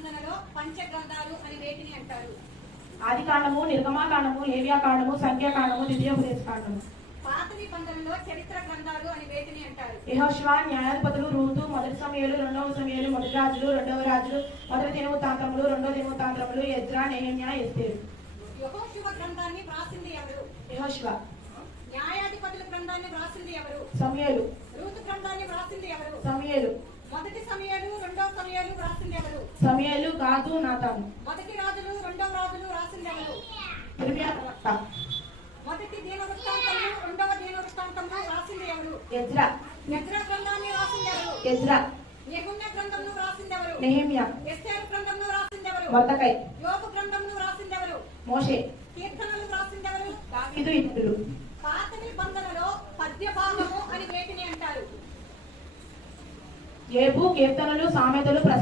నిబంధనలో పంచగ్రంథాలు అని వేటిని అంటారు? ఆది కాండము, నిర్గమాకాండము, లేవ్యాకాండము, సంఖ్యాకాండము, ద్వితీయోపదేశకాండము. పాత నిబంధనలో చరిత్ర గ్రంథాలు అని వేటిని అంటారు? యెహోషువ, న్యాయాధిపతులు, రూతు, మొదటి సమూయేలు, రెండవ సమూయేలు, మొదటి రాజులు, రెండవ రాజులు, మొదటి దినవృత్తాంతములు, రెండవ దినవృత్తాంతములు, ఎజ్రా, నెహెమ్యా, ఎస్తేరు. యెహోషువ గ్రంథాన్ని వ్రాసింది ఎవరు? యెహోషువ. న్యాయాధిపతుల గ్రంథాన్ని వ్రాసింది ఎవరు? సమూయేలు. రూతు గ్రంథాన్ని వ్రాసింది ఎవరు? సమూయేలు. మొదటి సమూయేలు, రెండవ సమూయేలు వ్రాసింది ఎవరు? సమూయేలు, గాదు, నాతాను. మొదటి రాజులు, రెండవ రాజులు వ్రాసింది ఎవరు? ఇర్మియా ప్రవక్త. మొదటి దీనవృత్తాంతము, రెండవ దీనవృత్తాంతము వ్రాసింది ఎవరు? ఎజ్రా. ఎజ్రా గ్రంథాన్ని వ్రాసింది ఎవరు? ఎజ్రా. నెహెమ్యా గ్రంథంను వ్రాసింది ఎవరు? నెహెమ్యా. ఎస్తేరు గ్రంథంను వ్రాసింది ఎవరు? మొర్దెకై. యోబు గ్రంథంను వ్రాసింది ఎవరు? మోషే. కీర్తనలు వ్రాసింది ఎవరు? దావీదు, ఇత్తులు. పాత నిబంధనలో పద్య భాగము అని వేటిని అంటారు? యేబు, కీర్తనలు, సామెతలు, ప్రసంగి.